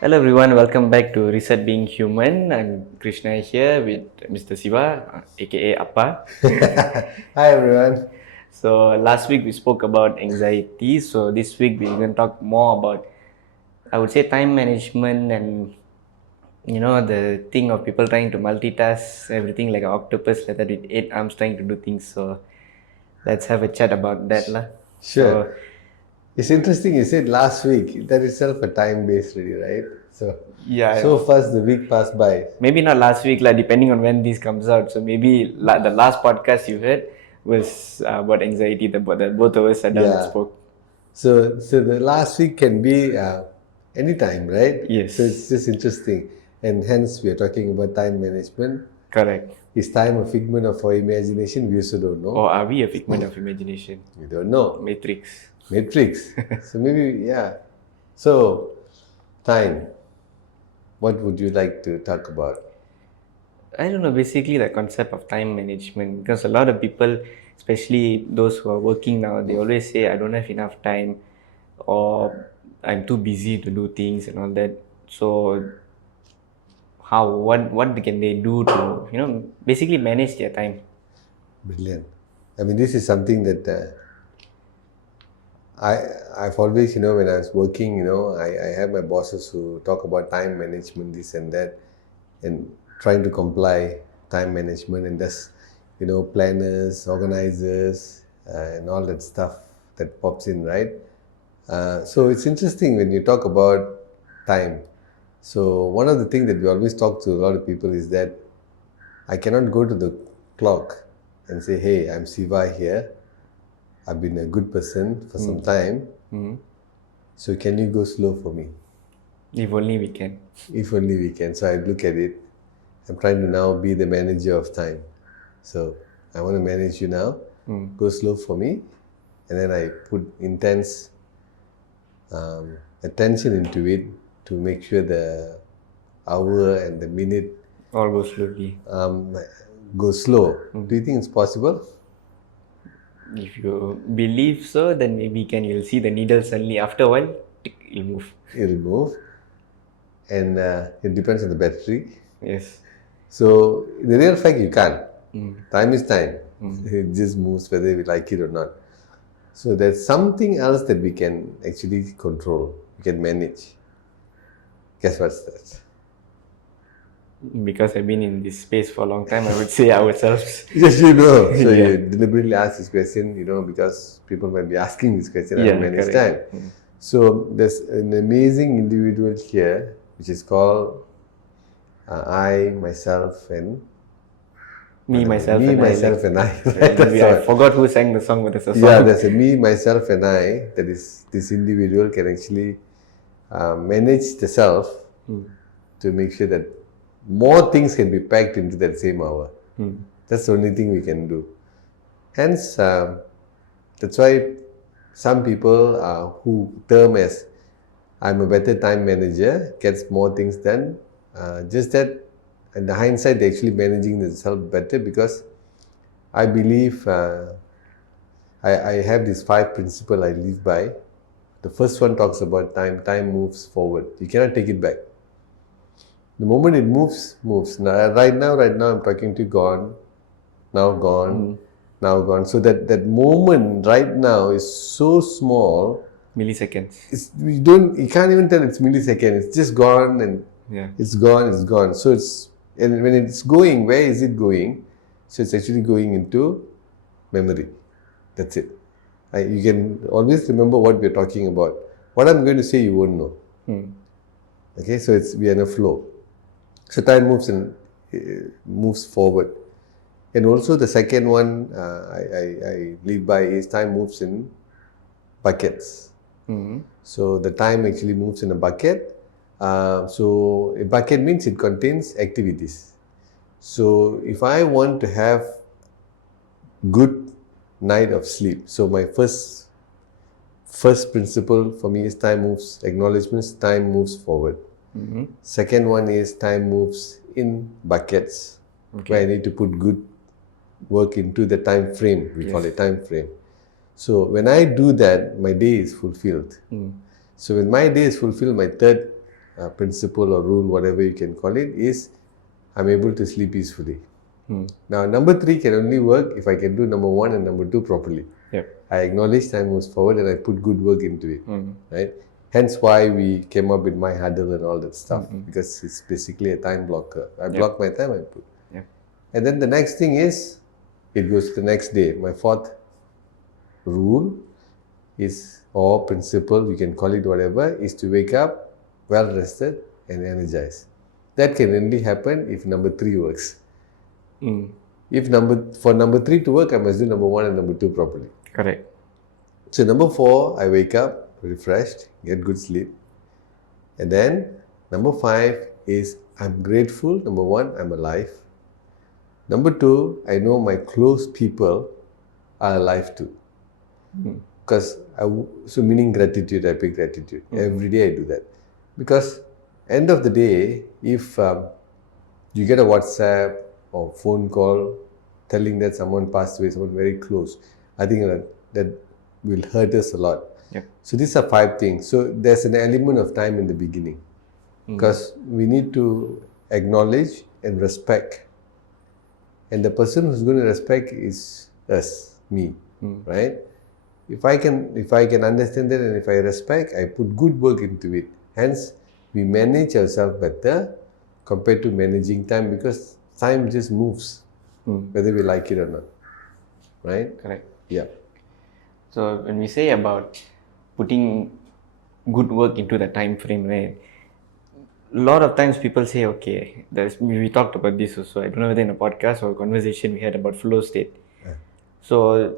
Hello everyone, welcome back to Reset Being Human. I'm Krishna here with Mr. Siva, aka Appa. Hi everyone. So last week we spoke about anxiety. So this week we're going to talk more about, I would say, time management and the thing of people trying to multitask everything like an octopus like that with 8 arms trying to do things. So let's have a chat about that lah. Sure. So It's interesting you said last week. That itself a time based really, right? So yeah, so fast the week passed by. maybe not last week lah, depending on when this comes out. So maybe the last podcast you heard was about anxiety that both of us sat down and Yeah. spoke. So the last week can be anytime, right? Yes. So it's just interesting. And hence we are talking about time management. Correct. Is time a figment of our imagination? We also don't know. Or are we a figment of imagination? We don't know. Matrix. Matrix. So maybe, yeah. So, time. What would you like to talk about? I don't know, basically the concept of time management, because a lot of people, especially those who are working now, they always say I don't have enough time or I'm too busy to do things and all that. So what can they do to basically manage their time? Brilliant. I mean, this is something that I've always, when I was working, I have my bosses who talk about time management, this and that, and trying to comply time management, and thus, planners, organizers, and all that stuff that pops in, right? So it's interesting when you talk about time. So one of the things that we always talk to a lot of people is that I cannot go to the clock and say, hey, I'm Siva here. I've been a good person for some time. So can you go slow for me? If only we can. If only we can. So I look at it. I'm trying to now be the manager of time. So I want to manage you now. Go slow for me. And then I put intense attention into it to make sure the hour and the minute All go slowly. go slow. Do you think it's possible? If you believe so, then maybe you'll see the needle suddenly after a while, tick, it'll move. It'll move. And it depends on the battery. Yes. So, in the real fact, you can't. Time is time. It just moves whether we like it or not. So, there's something else that we can actually control, we can manage. Guess what's that? Because I've been in this space for a long time, I would say ourselves. Just So Yeah. you deliberately ask this question, because people might be asking this question Yeah, many correct. times. So, there's an amazing individual here, which is called I, myself, and Me, myself, me, and myself, I. and I. I forgot who sang the song, but there's a song. Yeah, there's a me, myself, and I. That is, this individual can actually manage the self to make sure that more things can be packed into that same hour. That's the only thing we can do. Hence, that's why some people who term as I'm a better time manager gets more things done. Just that, in the hindsight, they're actually managing themselves better because I believe I have these 5 principles I live by. The first one talks about time. Time moves forward. You cannot take it back. The moment it moves. Now, right now, I'm talking to you, gone, now gone, now gone. So that moment right now is so small. Milliseconds. You can't even tell it's millisecond. It's just gone and Yeah. it's gone. So and when it's going, where is it going? So it's actually going into memory. That's it. You can always remember what we're talking about. What I'm going to say, you won't know. Okay, so we are in a flow. So time moves and moves forward. And also the second one I live by is time moves in buckets. So the time actually moves in a bucket. So a bucket means it contains activities. So if I want to have good night of sleep, so my first principle for me is time moves, acknowledgements, time moves forward. Second one is time moves in buckets, where I need to put good work into the time frame. We call it time frame. So when I do that, my day is fulfilled. So when my day is fulfilled, my third principle or rule, whatever you can call it, is I'm able to sleep peacefully. Now, number 3 can only work if I can do number 1 and number 2 properly. Yep. I acknowledge time moves forward and I put good work into it, right? Hence why we came up with my huddle and all that stuff, because it's basically a time blocker. I block my time, I put. Yep. And then the next thing is, it goes to the next day. My 4th rule is, or principle, you can call it whatever, is to wake up well rested and energized. That can only happen if number 3 works. If for number 3 to work, I must do number 1 and number 2 properly. Correct. So number 4, I wake up refreshed, get good sleep. And then number 5 is I'm grateful. Number 1, I'm alive. Number 2, I know my close people are alive too. Because so meaning gratitude, I pay gratitude. Every day I do that. Because end of the day, if you get a WhatsApp or phone call telling that someone passed away, someone very close, I think that will hurt us a lot. Yeah. So these are 5 things. So there's an element of time in the beginning, because we need to acknowledge and respect. And the person who's going to respect is us, me, right? If I can understand that, and if I respect, I put good work into it. Hence, we manage ourselves better compared to managing time, because time just moves, whether we like it or not, right? Correct. Yeah. So when we say about putting good work into the time frame, right? A lot of times people say, okay, we talked about this also. I don't know whether in a podcast or a conversation we had about flow state. So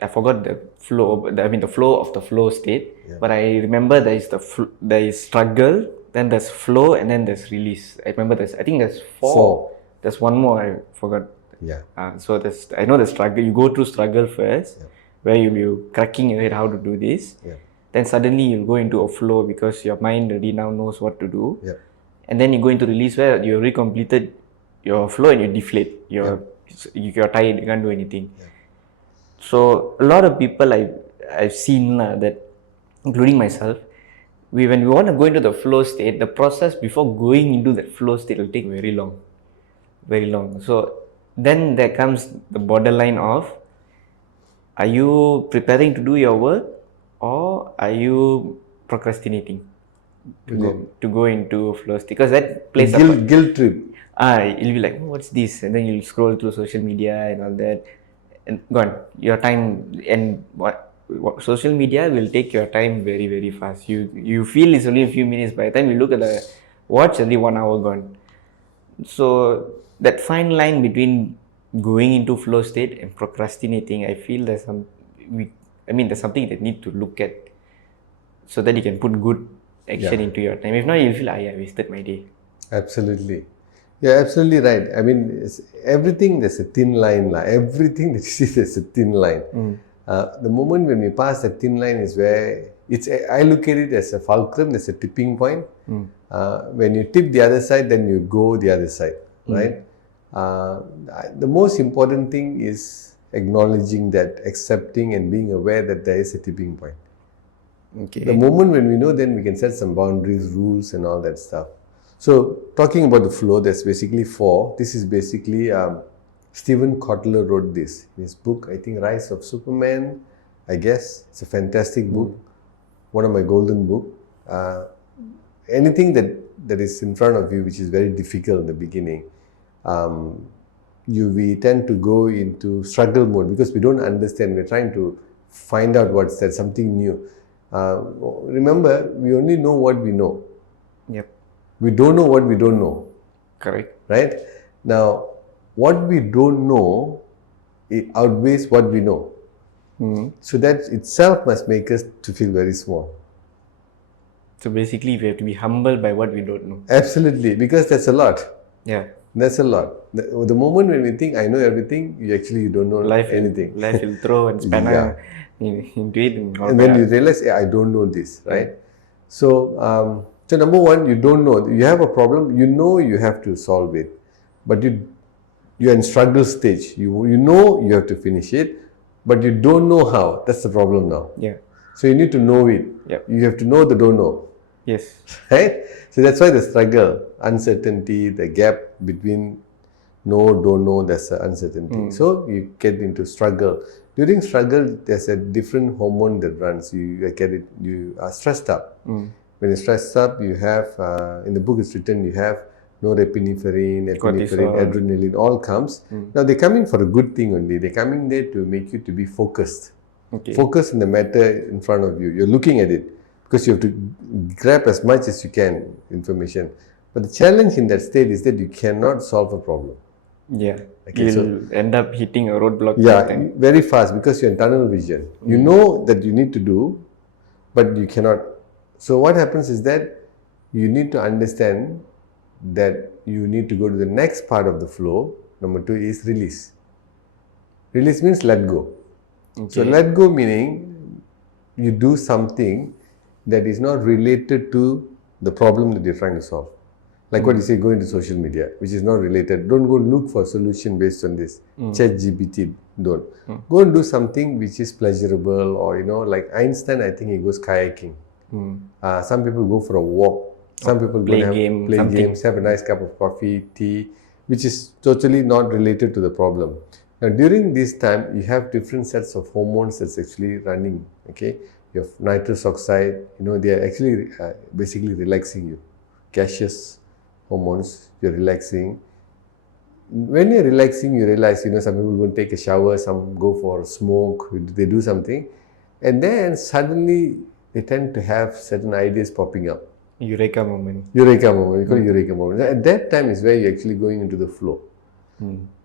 I forgot the flow. The flow of the flow state. Yeah. But I remember there is struggle, then there's flow, and then there's release. I remember I think there's 4. There's one more I forgot. Yeah. So I know the struggle. You go through struggle first, where you'll be cracking your head how to do this. Yeah. Then suddenly you'll go into a flow because your mind already now knows what to do. Yeah. And then you go into release where you already completed your flow and you deflate. You're tired, you can't do anything. Yeah. So a lot of people I've seen that, including myself, when we want to go into the flow state, the process before going into that flow state will take very long. Very long. So then there comes the borderline of, are you preparing to do your work, or are you procrastinating to go into flow state? Because that plays a guilt trip. You'll be like, oh, what's this? And then you'll scroll through social media and all that. And gone. Your time, and what social media will take your time very, very fast. You feel it's only a few minutes. By the time you look at the watch, only 1 hour gone. So that fine line between going into flow state and procrastinating, I feel there's something that need to look at, so that you can put good action into your time. If not, you'll feel, I wasted my day. Absolutely. Yeah, absolutely right. I mean, everything, there's a thin line. Everything that you see, there's a thin line. The moment when we pass that thin line is where I look at it as a fulcrum, there's a tipping point. When you tip the other side, then you go the other side, right? The most important thing is acknowledging that, accepting and being aware that there is a tipping point. Okay. The moment when we know, then we can set some boundaries, rules and all that stuff. So talking about the flow, there's basically 4. This is basically, Stephen Kotler wrote this in his book, I think Rise of Superman, I guess. It's a fantastic book, one of my golden book. Anything that is in front of you, which is very difficult in the beginning, we tend to go into struggle mode because we don't understand. We're trying to find out what's that, something new. Remember, we only know what we know. Yep. We don't know what we don't know. Correct. Right? Now, what we don't know, it outweighs what we know. So that itself must make us to feel very small. So basically, we have to be humbled by what we don't know. Absolutely, because that's a lot. Yeah. That's a lot. The moment when we think I know everything, you don't know anything. Life will throw and spanner into it. And then you realize, I don't know this, right? So, so number 1, you don't know. You have a problem, you know you have to solve it. But you're in struggle stage. You know you have to finish it, but you don't know how. That's the problem now. Yeah. So you need to know it. Yep. You have to know the don't know. Yes. right? So that's why the struggle, uncertainty, the gap between know, don't know, that's the uncertainty. So you get into struggle. During struggle, there's a different hormone that runs. You get it. You are stressed up. When you're stressed up, you have in the book it's written you have norepinephrine, epinephrine, Cortisol. adrenaline, all comes. Now they're coming for a good thing only. They're coming there to make you to be focused. Okay. Focus on the matter in front of you. You're looking at it because you have to grab as much as you can information. But the challenge in that state is that you cannot solve a problem. Yeah. Okay, You'll end up hitting a roadblock. Yeah, very fast because you're in tunnel vision. You know that you need to do, but you cannot. So what happens is that you need to understand that you need to go to the next part of the flow. Number 2 is release. Release means let go. Okay. So let go meaning you do something that is not related to the problem that you're trying to solve. Like what you say, go into social media, which is not related. Don't go look for a solution based on this. ChatGPT, don't. Go and do something which is pleasurable, or like Einstein, I think he goes kayaking. Some people go for a walk. Some people play go game, play something. games, have a nice cup of coffee, tea, which is totally not related to the problem. Now, during this time, you have different sets of hormones that's actually running. Okay, you have nitrous oxide. They are actually basically relaxing you. Gaseous hormones, you're relaxing. When you're relaxing, you realize, some people go and take a shower, some go for a smoke, they do something, and then suddenly they tend to have certain ideas popping up. Eureka moment. Eureka moment, we call it eureka moment. At that time is where you're actually going into the flow.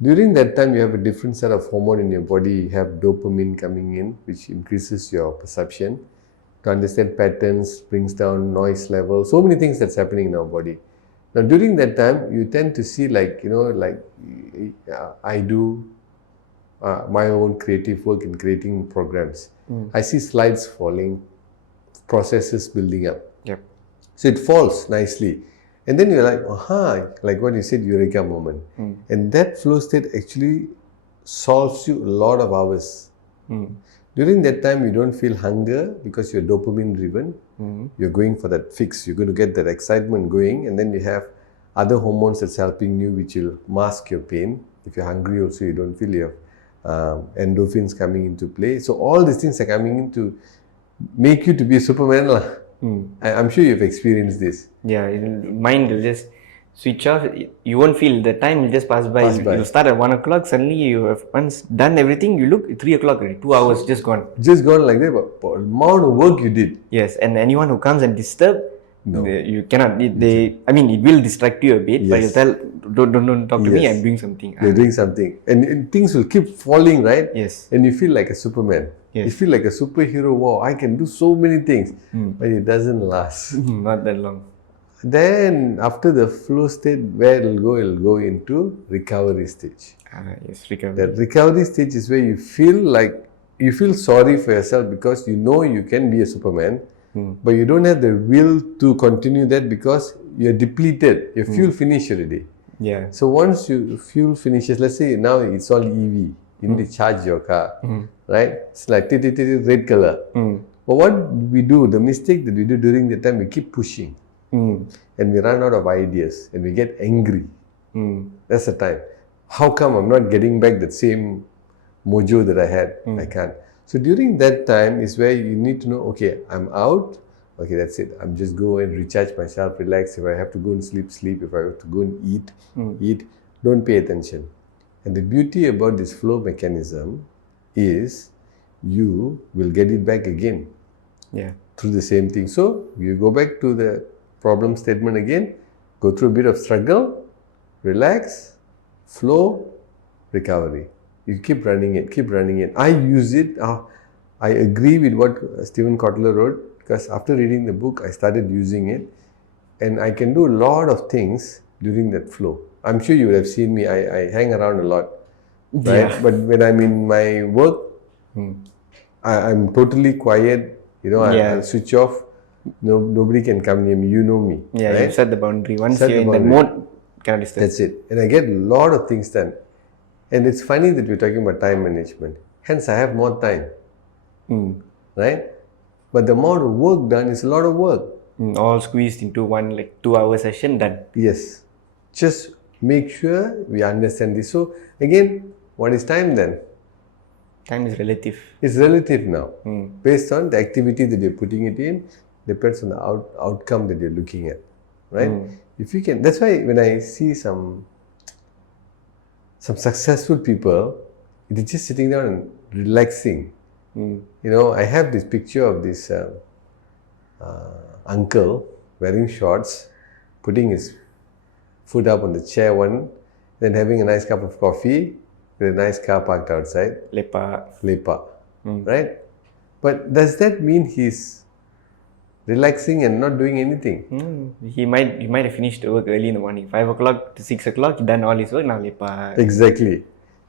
During that time, you have a different set of hormone in your body. You have dopamine coming in, which increases your perception. To understand patterns, brings down noise level, so many things that's happening in our body. Now, during that time, you tend to see I do my own creative work in creating programs. I see slides falling, processes building up. Yep. So it falls nicely. And then you're like, aha, like what you said, eureka moment. And that flow state actually solves you a lot of hours. During that time, you don't feel hunger because you're dopamine driven. You're going for that fix. You're going to get that excitement going, and then you have other hormones that's helping you, which will mask your pain. If you're hungry also, you don't feel you have endorphins coming into play. So all these things are coming in to make you to be a Superman. I'm sure you've experienced this. Yeah, mind will just switch off. You won't feel the time will just pass by. You'll start at 1 o'clock. Suddenly you have once done everything. You look 3 o'clock already. 2 hours just gone. Just gone like that. But the amount of work you did. Yes, and anyone who comes and disturb, you cannot. I mean, it will distract you a bit, but you tell, don't talk to me. I'm doing something. You're doing something, and things will keep falling, right? Yes. And you feel like a Superman. Yes. You feel like a superhero. Wow, I can do so many things, but it doesn't last. Not that long. Then after the flow state, where it'll go into recovery stage. Yes, recovery. That recovery stage is where you feel sorry for yourself because you can be a Superman, but you don't have the will to continue that because you're depleted. Your fuel finished already. Yeah. So once your fuel finishes, let's say now it's all EV, you need to charge your car, right? It's like red color. But what we do, the mistake that we do during the time, we keep pushing. And we run out of ideas and we get angry. That's the time. How come I'm not getting back that same mojo that I had? I can't. So during that time is where you need to know, okay, I'm out. Okay, that's it. I'm just go and recharge myself, relax. If I have to go and sleep. If I have to go and eat. Don't pay attention. And the beauty about this flow mechanism is you will get it back again. Yeah. Through the same thing. So you go back to the problem statement again, go through a bit of struggle, relax, flow, recovery. You keep running it. I use it. I agree with what Stephen Kotler wrote, because after reading the book, I started using it, and I can do a lot of things during that flow. I'm sure you would have seen me. I hang around a lot, right? Yeah. But when I'm in my work, I'm totally quiet. I'll switch off. Nobody can come near me. You know me. Yeah, right? you set the boundary. Once you're in that mode, cannot disturb. That's it. And I get a lot of things done. And it's funny that we're talking about time management. Hence, I have more time. Right? But the amount of work done is a lot of work. All squeezed into one like 2 hour session, done. Yes. Just make sure we understand this. So again, what is time then? Time is relative. It's relative now. Based on the activity that you're putting it in, depends on the outcome that you're looking at. Right? If you can, that's why when I see some successful people, they're just sitting down and relaxing. I have this picture of this uncle wearing shorts, putting his foot up on the chair then having a nice cup of coffee with a nice car parked outside. Lepak. Right? But does that mean he's relaxing and not doing anything? He might have finished the work early in the morning, 5 o'clock to 6 o'clock, he done all his work, now lepak. Exactly.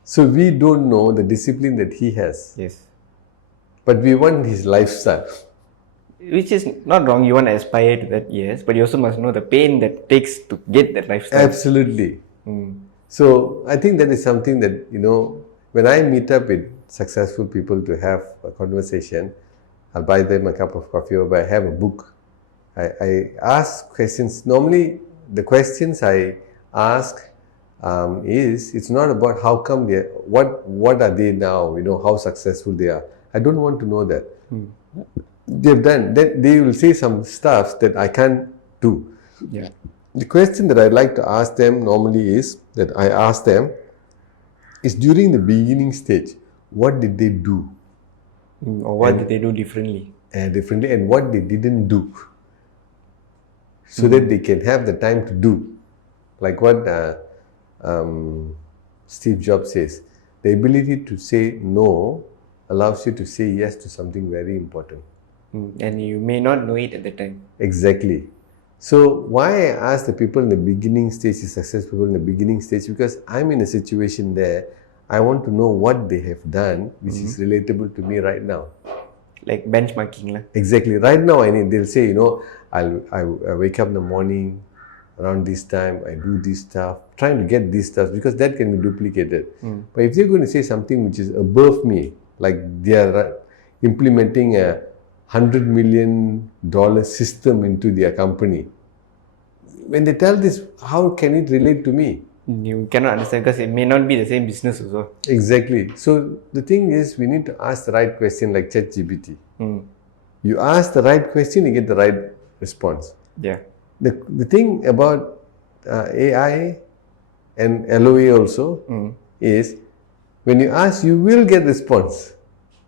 So we don't know the discipline that he has. Yes. But we want his lifestyle. Which is not wrong, you want to aspire to that, yes, but you also must know the pain that takes to get that lifestyle. Absolutely. So I think that is something that, when I meet up with successful people to have a conversation, I'll buy them a cup of coffee or I have a book. I ask questions. Normally, the questions I ask it's not about how come what are they now, how successful they are. I don't want to know that. They've done, they will say some stuff that I can't do. Yeah. The question that I like to ask them normally is during the beginning stage, what did they do? Or what did they do differently? And what they didn't do. So that they can have the time to do. Like what Steve Jobs says, the ability to say no allows you to say yes to something very important. And you may not know it at the time. Exactly. So why I ask the people in the beginning stage, the successful people in the beginning stage, because I'm in a situation there, I want to know what they have done, which is relatable to me right now. Like benchmarking. Exactly. Right now, they'll say, I wake up in the morning, around this time, I do this stuff, trying to get this stuff, because that can be duplicated. But if they're going to say something which is above me, like they are implementing a $100 million system into their company, when they tell this, how can it relate to me? You cannot understand because it may not be the same business also. Exactly. So the thing is, we need to ask the right question, like ChatGPT. You ask the right question, you get the right response. Yeah. The thing about AI and LOA also is, when you ask, you will get response.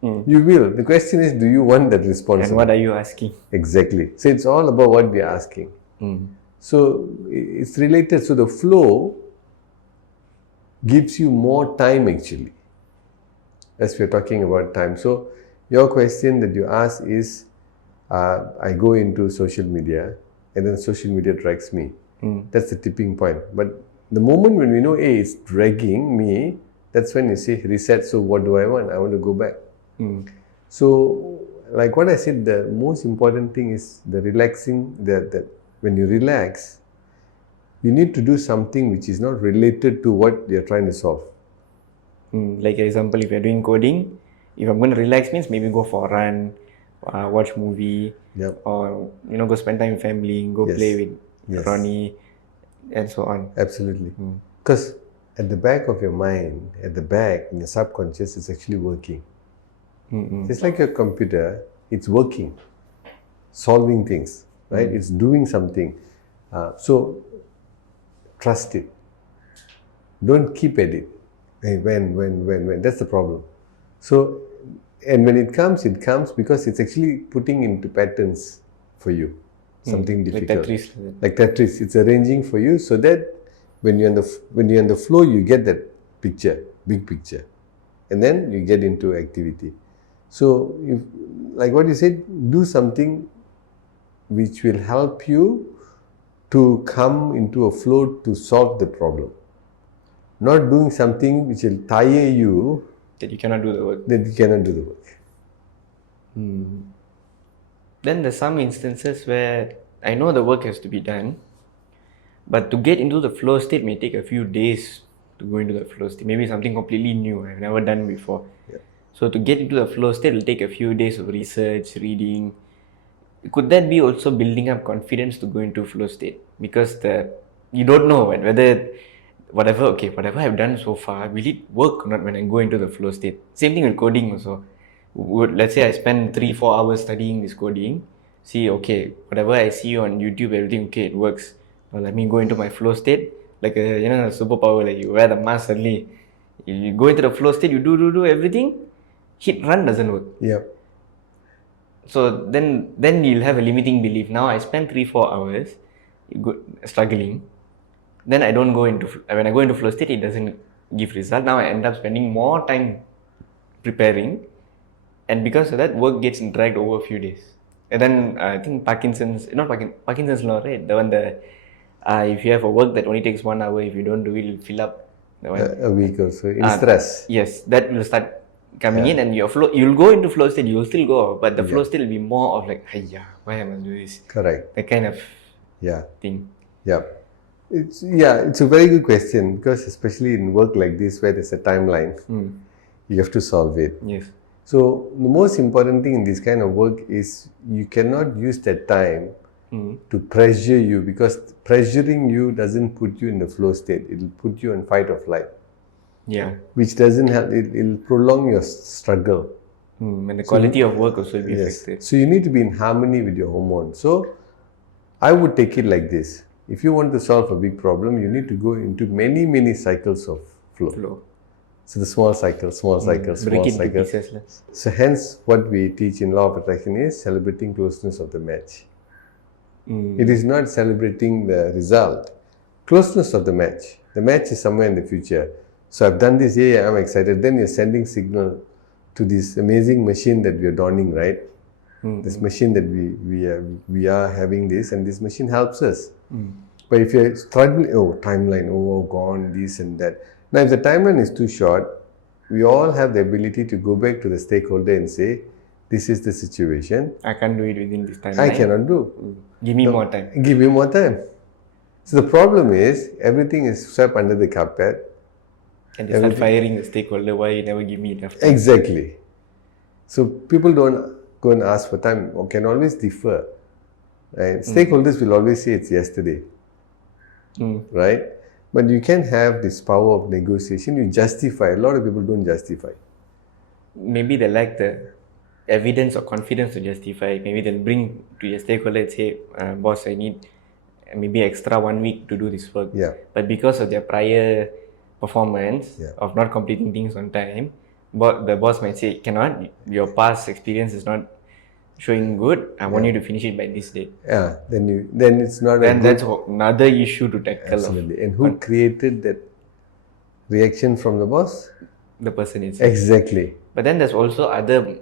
You will. The question is, do you want that response? And what are you asking? Exactly. So it's all about what we are asking. So it's related. So the flow gives you more time actually, as we're talking about time. So your question that you ask is, I go into social media and then social media drags me. That's the tipping point. But the moment when we know, hey, it's dragging me, that's when you say reset. So what do I want? I want to go back. So like what I said, the most important thing is the relaxing, that when you relax, you need to do something which is not related to what you're trying to solve. Like example, if you're doing coding, if I'm going to relax means maybe go for a run, watch movie, or go spend time with family, go play with Ronnie, and so on. Absolutely. Because at the back of your mind, at the back in your subconscious, it's actually working. It's like your computer, it's working, solving things, right? It's doing something. So trust it. Don't keep at it. When. That's the problem. So, and when it comes because it's actually putting into patterns for you. Something difficult. Like Tetris. It's arranging for you so that when you're in the flow, you get that picture, big picture. And then you get into activity. So, if, like what you said, do something which will help you to come into a flow to solve the problem. Not doing something which will tire you. That you cannot do the work. Then there's some instances where I know the work has to be done, but to get into the flow state may take a few days to go into the flow state. Maybe something completely new I've never done before. So to get into the flow state, it will take a few days of research, reading. could that be also building up confidence to go into flow state? Because you don't know whether whatever I've done so far, will it work or not when I go into the flow state? Same thing with coding also. Let's say I spend 3-4 hours studying this coding, see, okay, whatever I see on YouTube, everything, okay, it works. Well, let me go into my flow state, like a superpower, like you wear the mask suddenly. You go into the flow state, you do everything, hit run doesn't work. Yeah. So then you'll have a limiting belief. Now I spend 3-4 hours struggling. Then I don't go into when I go into flow state, it doesn't give result. Now I end up spending more time preparing, and because of that, work gets dragged over a few days. And then I think Parkinson's law, right? The one if you have a work that only takes 1 hour, if you don't do it, it'll fill up. A week or so in stress. Yes, that will start coming in, and you'll go into flow state. You'll still go, but the flow state will be more of like, "Hiya, why am I doing this?" Correct. That kind of Yeah. thing. Yeah. It's a very good question, because especially in work like this where there's a timeline, you have to solve it. Yes. So the most important thing in this kind of work is you cannot use that time to pressure you, because pressuring you doesn't put you in the flow state. It'll put you in fight or flight. Yeah. Which doesn't help. It'll prolong your struggle. And the quality of work also will be affected. So you need to be in harmony with your hormones. So I would take it like this. If you want to solve a big problem, you need to go into many cycles of flow. So the small cycles, Break it into pieces. So hence what we teach in Law of Attraction is celebrating closeness of the match. It is not celebrating the result. Closeness of the match. The match is somewhere in the future. So I've done this, yeah, I'm excited. Then you're sending signal to this amazing machine that we are donning, right? This machine that we are having this, and this machine helps us. But if you're struggling, timeline, gone, this and that. Now, if the timeline is too short, we all have the ability to go back to the stakeholder and say, this is the situation. I can't do it within this time. I cannot do. Give me more time. Give me more time. So the problem is, everything is swept under the carpet. And they start firing the stakeholder, why you never give me enough time. Exactly. So people don't go and ask for time, or can always defer. Right? Stakeholders will always say it's yesterday. Right? But you can have this power of negotiation. You justify. A lot of people don't justify. Maybe they lack the evidence or confidence to justify. Maybe they'll bring to your stakeholder and say, boss, I need maybe extra 1 week to do this work. Yeah. But because of their prior performance of not completing things on time, the boss might say, cannot, your past experience is not showing good, I want you to finish it by this date. Yeah, then it's not then that's another issue to tackle. Absolutely. And who created that reaction from the boss? The person itself. Exactly. But then there's also other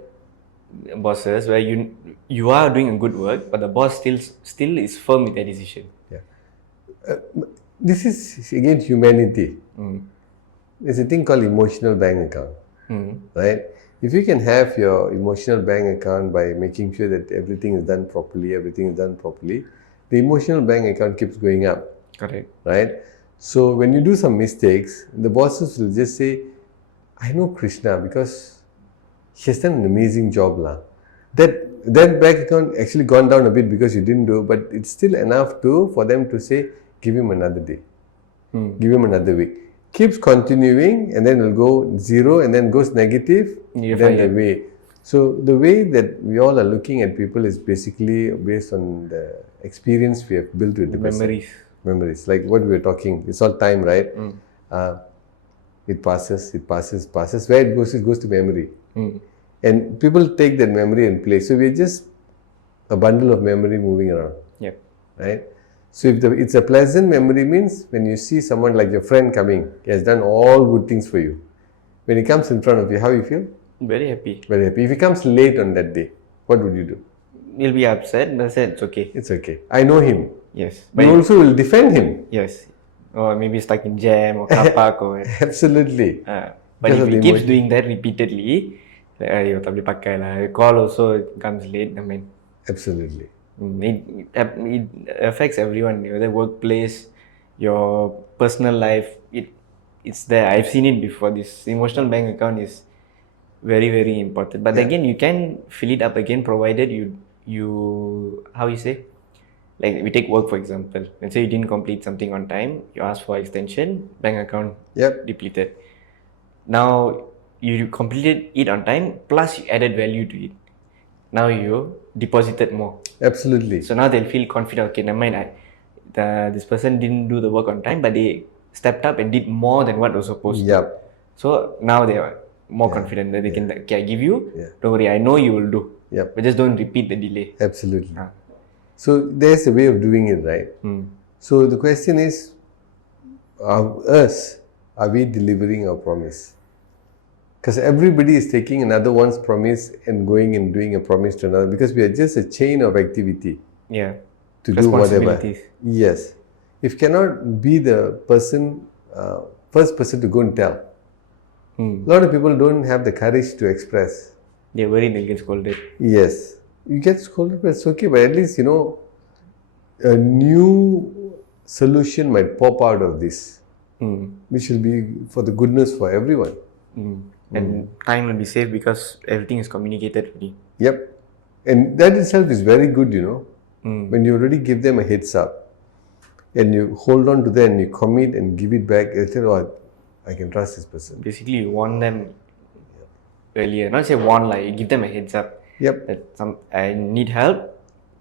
bosses where you are doing a good work, but the boss still is firm with their decision. Yeah. This is again humanity. There's a thing called emotional bank account. Right? If you can have your emotional bank account by making sure that everything is done properly, the emotional bank account keeps going up. Correct. Right? So when you do some mistakes, the bosses will just say, I know Krishna because she has done an amazing job. That bank account actually gone down a bit because you didn't do, but it's still enough for them to say, give him another day. Give him another week. Keeps continuing, and then it'll go zero, and then goes negative, then away. So the way that we all are looking at people is basically based on the experience we have built with the memories. Like what we were talking, it's all time, right? It passes. Where it goes to memory. And people take that memory and play. So we're just a bundle of memory moving around. Yep. Right? So if it's a pleasant memory, means when you see someone like your friend coming, he has done all good things for you. When he comes in front of you, how you feel? Very happy. Very happy. If he comes late on that day, what would you do? You'll be upset, but say it's okay. It's okay. I know him. Yes. But you also will defend him. Yes. Or maybe stuck in jam or car park or... Absolutely. But if he keeps doing that repeatedly, like, tak boleh pakai lah. Call also comes late. I mean, absolutely. It affects everyone. Your workplace, your personal life. It's there. I've seen it before. This emotional bank account is very, very important. But again, you can fill it up again, provided you how you say, like we take work for example. Let's say you didn't complete something on time, you ask for extension, bank account Yep. depleted. Now you completed it on time, plus you added value to it. Now you deposited more. Absolutely. So now they'll feel confident. Okay, never mind. This person didn't do the work on time, but they stepped up and did more than what was supposed to. Yep. So now they are more confident that they can. Okay, I give you. Yeah. Don't worry, I know you will do. Yep. But just don't repeat the delay. Absolutely. So there's a way of doing it, right? So the question is, are we delivering our promise? Because everybody is taking another one's promise and going and doing a promise to another, because we are just a chain of activity Yeah. to do whatever. Responsibilities. Yes. If cannot be the person, first person to go and tell. A lot of people don't have the courage to express. They're worried they'll get scolded. Yes. You get scolded, but it's okay. But at least, a new solution might pop out of this, which will be for the goodness for everyone. And time will be saved because everything is communicated already. Yep. And that itself is very good, When you already give them a heads up and you hold on to them and you commit and give it back, they say, oh, I can trust this person. Basically, you warn them earlier. Not say warn, like you give them a heads up. Yep. That I need help.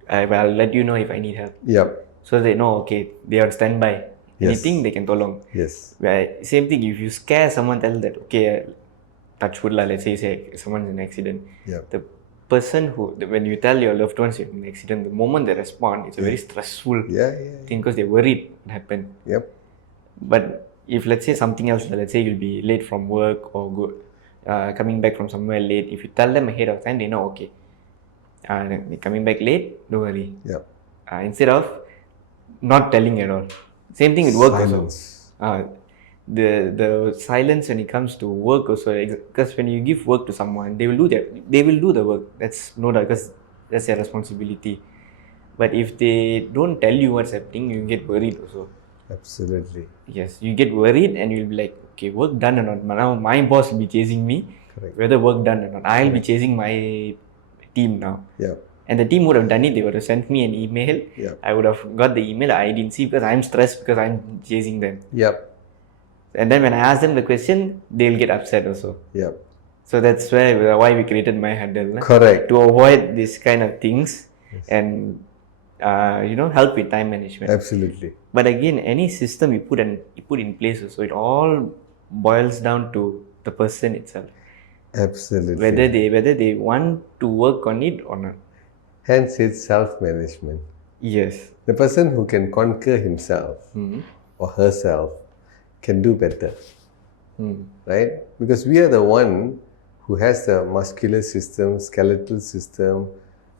I'll let you know if I need help. Yep. So they know, okay, they are on standby. Yes. Anything they can tolong. Yes. Same thing, if you scare someone, tell that, okay, touch wood, let's say someone's in an accident. Yep. The person when you tell your loved ones you're in an accident, the moment they respond, it's a very stressful thing because they're worried what happened. Yep. But if let's say something else, let's say you'll be late from work or coming back from somewhere late, if you tell them ahead of time, they know, okay, they're coming back late, don't worry. Yep. Instead of not telling at all. Same thing with work also. The silence when it comes to work also, because when you give work to someone, they will do the work. That's no doubt, because that's their responsibility. But if they don't tell you what's happening, you get worried also. Absolutely. Yes, you get worried and you'll be like, okay, work done or not. Now my boss will be chasing me. Correct. Whether work done or not. I'll be chasing my team now. Yeah. And the team would have done it. They would have sent me an email. Yeah. I would have got the email. I didn't see because I'm stressed because I'm chasing them. Yep. And then when I ask them the question, they'll get upset also. Yep. So that's why we created My Huddle. Correct. To avoid this kind of things and help with time management. Absolutely. But again, any system you put in place also, it all boils down to the person itself. Absolutely. Whether they want to work on it or not. Hence, it's self-management. Yes. The person who can conquer himself or herself can do better, right? Because we are the one who has the muscular system, skeletal system,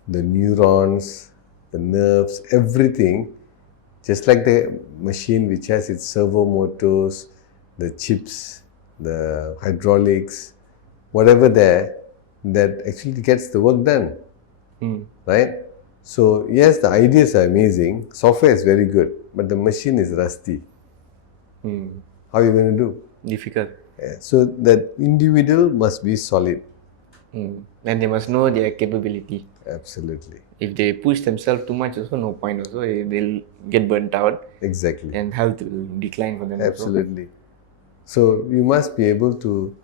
the neurons, the nerves, everything, just like the machine which has its servo motors, the chips, the hydraulics, whatever there, that actually gets the work done, right? So yes, the ideas are amazing, software is very good, but the machine is rusty. How are you going to do? Difficult. Yeah. So that individual must be solid. And they must know their capability. Absolutely. If they push themselves too much, also no point. Also, they'll get burnt out. Exactly. And health will decline for them. Absolutely. So you must be able to.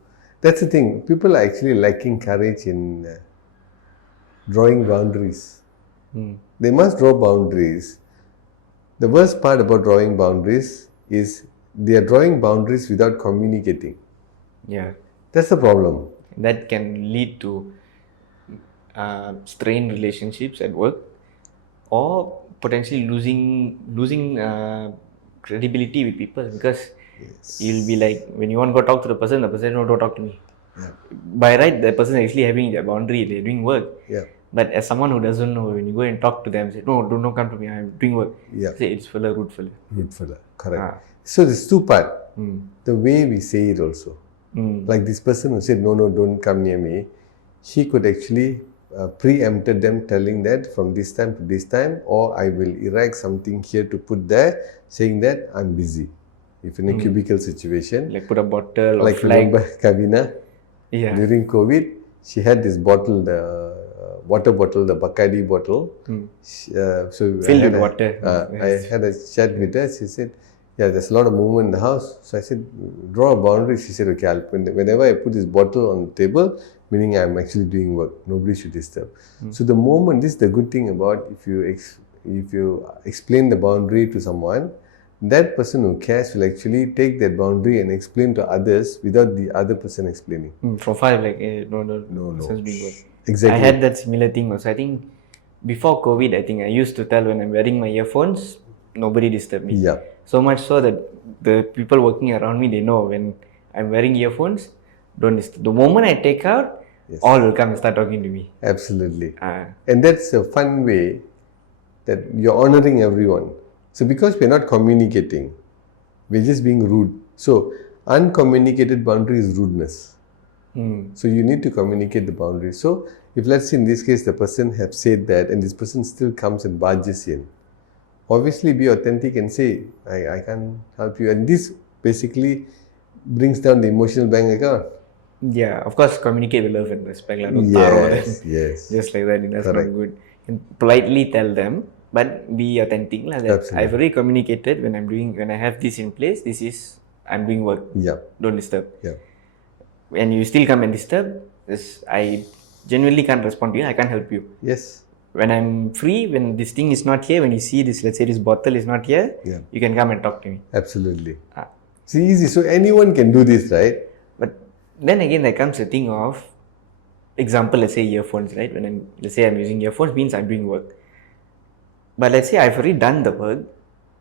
That's the thing. People are actually lacking courage in drawing boundaries. They must draw boundaries. The worst part about drawing boundaries is they are drawing boundaries without communicating. Yeah. That's the problem. That can lead to strained relationships at work, or potentially losing credibility with people, because you'll be like, when you want to go talk to the person no, don't talk to me. Yeah. By right, the person is actually having their boundary, they're doing work. Yeah. But as someone who doesn't know, when you go and talk to them, say, no, don't come to me, I'm doing work. Yeah. Say, it's fella, rude fella. Rude fella. Correct. So there's two parts. The way we say it also. Like this person who said, no, don't come near me. He could actually preempted them, telling that from this time to this time, or I will erect something here to put there, saying that I'm busy. If in a cubicle situation. Like put a bottle or like flag. Remember Kavina? Yeah. During COVID, she had this bottle, the water bottle, the Bacardi bottle. So Filled with water. I had a chat with her. She said, yeah, there's a lot of movement in the house. So I said, draw a boundary. She said, okay, whenever I put this bottle on the table, meaning I'm actually doing work, nobody should disturb. So the moment, this is the good thing about if you explain the boundary to someone, that person who cares will actually take that boundary and explain to others without the other person explaining. From far, like, no. Doing work. Exactly. I had that similar thing also. I think before COVID, I think I used to tell when I'm wearing my earphones, nobody disturb me. Yeah. So much so that the people working around me, they know when I'm wearing earphones, don't disturb. The moment I take out, all will come and start talking to me. Absolutely. And that's a fun way that you're honoring everyone. So because we're not communicating, we're just being rude. So uncommunicated boundary is rudeness. So you need to communicate the boundary. So if, let's say in this case, the person have said that and this person still comes and barges in, obviously be authentic and say, I can't help you. And this basically brings down the emotional bank account. Yeah, of course, communicate with love and respect. Like, don't Yes. just like that, that's Correct. not good. And politely tell them, but be authentic. Like that. Absolutely. I've already communicated when I have this in place, I'm doing work. Yeah. Don't disturb. Yeah. And you still come and disturb, I genuinely can't respond to you. I can't help you. Yes. When I'm free, when this thing is not here, when you see this, let's say this bottle is not here, you can come and talk to me. Absolutely. It's easy. So anyone can do this, right? But then again, there comes the thing of, example, let's say earphones, right? Let's say I'm using earphones, means I'm doing work. But let's say I've already done the work.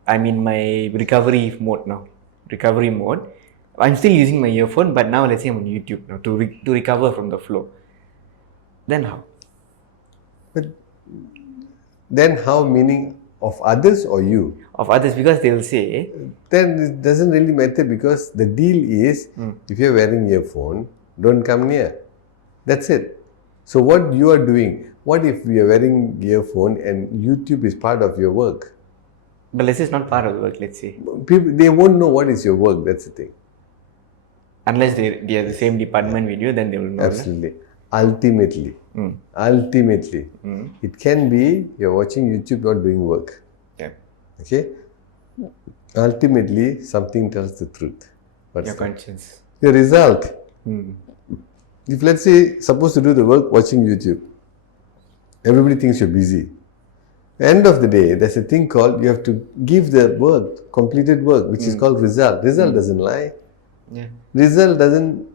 I'm in my recovery mode now. I'm still using my earphone, but now let's say I'm on YouTube now to recover from the flow. Then how? But then how, meaning of others or you? Of others, because they'll say, Then it doesn't really matter because the deal is if you're wearing earphone, don't come near. That's it. So what you are doing, what if we are wearing earphone and YouTube is part of your work? but let's say it's not part of the work, let's say. People, they won't know what is your work, that's the thing. Unless they are the same department with you, then they will know. Absolutely. Ultimately, it can be you're watching YouTube not doing work. Yeah. Okay? Ultimately, something tells the truth. What's Your that? conscience. The result. If let's say, supposed to do the work watching YouTube, everybody thinks you're busy. End of the day, there's a thing called you have to give the work, completed work, which is called result. Result doesn't lie. Yeah. Result doesn't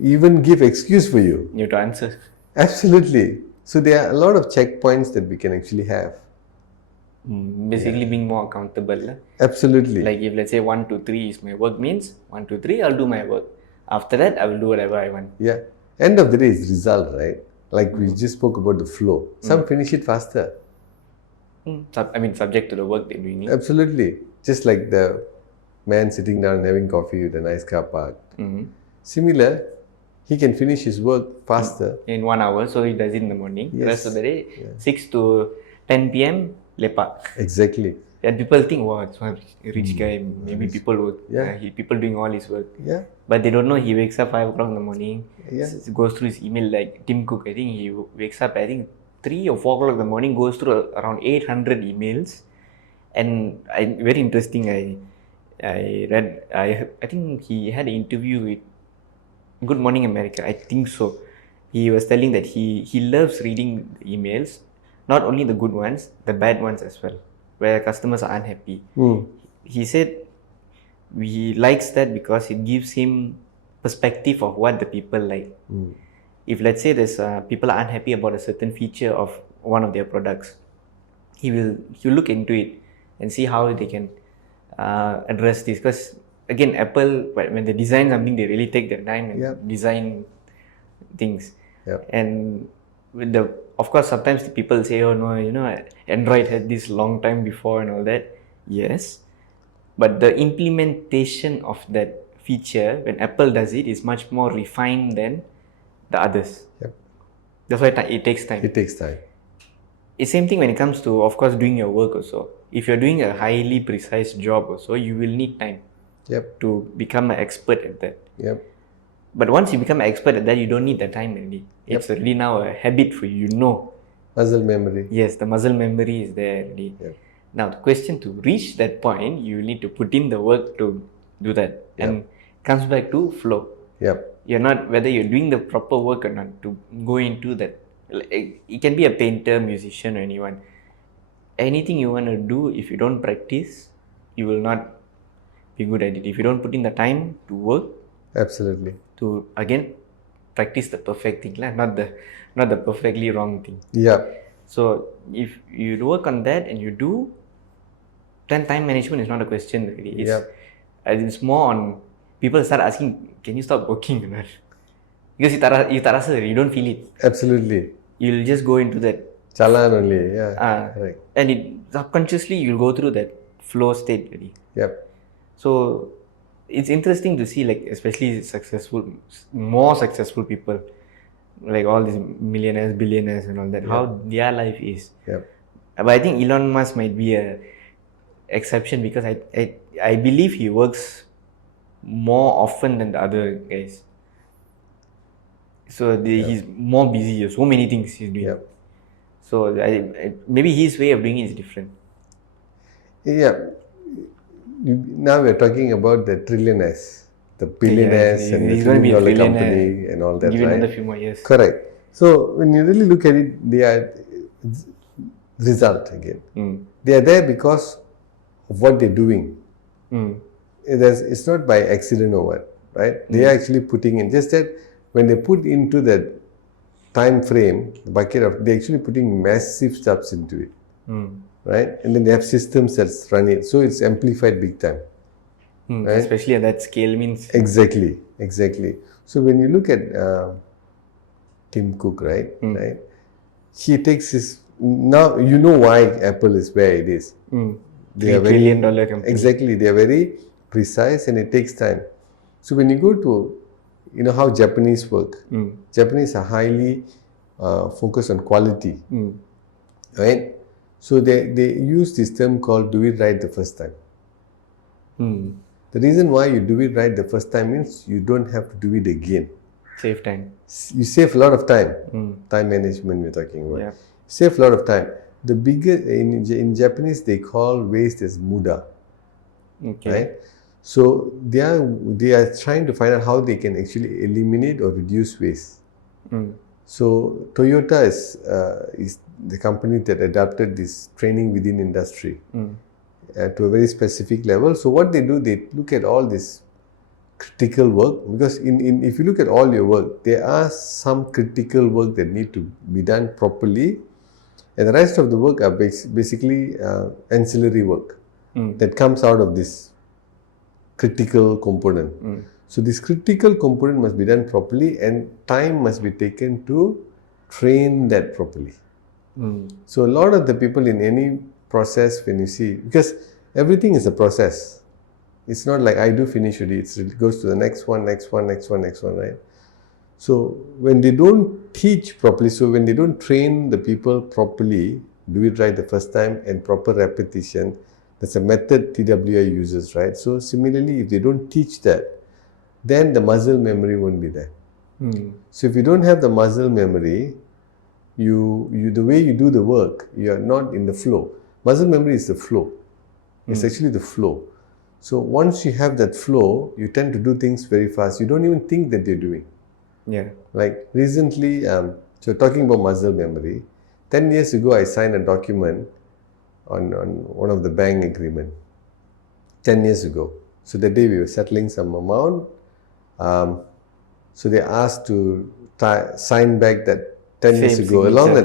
even give excuse for you. You have to answer. Absolutely. So there are a lot of checkpoints that we can actually have. Basically being more accountable. Absolutely. Like if let's say 1, 2, 3 is my work, means 1, 2, 3, I'll do my work. After that, I will do whatever I want. Yeah. End of the day is result, right? Like we just spoke about the flow. Some finish it faster. Subject to the work they're doing. Absolutely. Just like the man sitting down and having coffee with a nice car park. Similar, he can finish his work faster. In 1 hour, so he does it in the morning. Yes. The rest of the day, 6 to 10 p.m. lepak. Exactly. And people think, wow, it's one rich guy. Maybe people would, people doing all his work. Yeah. But they don't know he wakes up 5 o'clock in the morning. Yeah. Goes through his email like Tim Cook. I think he wakes up, 3 or 4 o'clock in the morning, goes through around 800 emails. And very interesting, I read, I think he had an interview with Good Morning America, I think so. He was telling that he loves reading the emails, not only the good ones, the bad ones as well, where customers are unhappy. He said he likes that because it gives him perspective of what the people like. If let's say there's people are unhappy about a certain feature of one of their products, he'll look into it and see how they can address this. Because again, Apple, when they design something, they really take their time and design things. And with of course, sometimes the people say, oh no, Android had this long time before and all that. Yes, but the implementation of that feature, when Apple does it, is much more refined than the others. That's why it takes time. It takes time. It's same thing when it comes to, of course, doing your work also. If you're doing a highly precise job also, you will need time to become an expert at that. But once you become an expert at that, you don't need the time already. It's already now a habit for you. You know. Muscle memory. Yes, the muscle memory is there already. Yep. Now the question, to reach that point, you need to put in the work to do that. And comes back to flow. Yep. You're not, whether you're doing the proper work or not, to go into that. It can be a painter, musician, or anyone. Anything you want to do, if you don't practice, you will not be good at it. If you don't put in the time to work, Absolutely. to again practice the perfect thing, not the perfectly wrong thing. Yeah. So if you work on that and you do, then time management is not a question really. It's more on people start asking, can you stop working or not? Because you tak rasa, you don't feel it. Absolutely. You'll just go into that. Jalan only. Yeah. Correct. And it subconsciously you'll go through that flow state already. Yep. So it's interesting to see, like, especially more successful people, like all these millionaires, billionaires and all that, how their life is. Yep. But I think Elon Musk might be a exception, because I believe he works more often than the other guys. So he's more busy. So many things he's doing. Yep. So maybe his way of doing it is different. Yeah. Now we're talking about the trillionaires, the billionaires, and the $1 trillion company and all that. Give right? Another few more years. Correct. So when you really look at it, they are result again. They are there because of what they're doing. It's not by accident or what, right? They are actually putting in. Just that when they put into that time frame, the bucket of, they're actually putting massive steps into it. Right? And then they have systems that's run it. So it's amplified big time. Right? Especially at that scale means. Exactly. So when you look at Tim Cook, right? He takes his, now you know why Apple is where it is. They are $3 trillion company. Exactly. They are very precise and it takes time. So when you go to, you know how Japanese work. Japanese are highly focused on quality. Right? So they use this term called do it right the first time. The reason why you do it right the first time means you don't have to do it again. Save time. You save a lot of time. Time management we're talking about. Yeah. Save a lot of time. The bigger, in Japanese they call waste as muda. Okay. Right? So they are trying to find out how they can actually eliminate or reduce waste. So Toyota is the company that adapted this training within industry to a very specific level. So what they do, they look at all this critical work, because if you look at all your work, there are some critical work that need to be done properly, and the rest of the work are basically ancillary work that comes out of this critical component. So this critical component must be done properly, and time must be taken to train that properly. So a lot of the people in any process, when you see, because everything is a process. It's not like I do finish it goes to the next one, right? So when they don't teach properly, so when they don't train the people properly, do it right the first time and proper repetition, that's a method TWI uses, right? So similarly, if they don't teach that, then the muscle memory won't be there. So if you don't have the muscle memory, you the way you do the work, you are not in the flow. Muscle memory is the flow. It's actually the flow. So once you have that flow, you tend to do things very fast. You don't even think that you're doing. Yeah. Like recently, so talking about muscle memory, 10 years ago, I signed a document on one of the bank agreement. 10 years ago. So that day we were settling some amount. So they asked to sign back that 10 years ago. Along the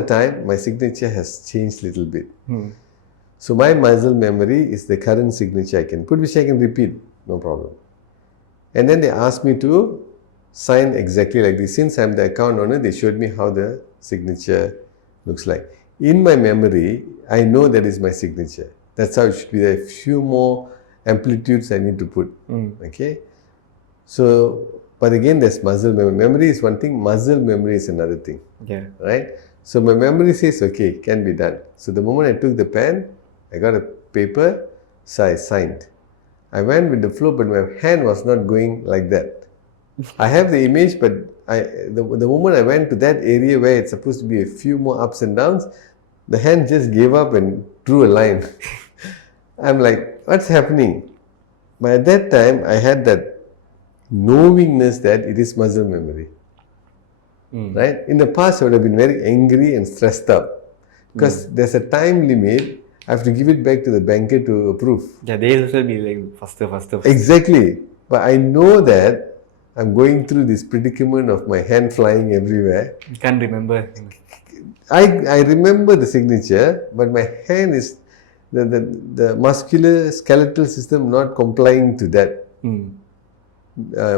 time, my signature has changed a little bit. So my muscle memory is the current signature I can put, which I can repeat, no problem. And then they asked me to sign exactly like this. Since I'm the account owner, they showed me how the signature looks like. In my memory, I know that is my signature. That's how it should be. There are a few more amplitudes I need to put. Okay. So, but again, there's muscle memory. Memory is one thing, muscle memory is another thing. Yeah. Right? So my memory says, okay, can be done. So the moment I took the pen, I got a paper, so I signed. I went with the flow, but my hand was not going like that. I have the image, but the moment I went to that area where it's supposed to be a few more ups and downs, the hand just gave up and drew a line. I'm like, what's happening? But at that time, I had that knowingness that it is muscle memory. Right? In the past, I would have been very angry and stressed up because there's a time limit. I have to give it back to the banker to approve. Yeah, they'll also be like faster. Exactly. But I know that I'm going through this predicament of my hand flying everywhere. You can't remember. I remember the signature, but my hand is the muscular skeletal system not complying to that. The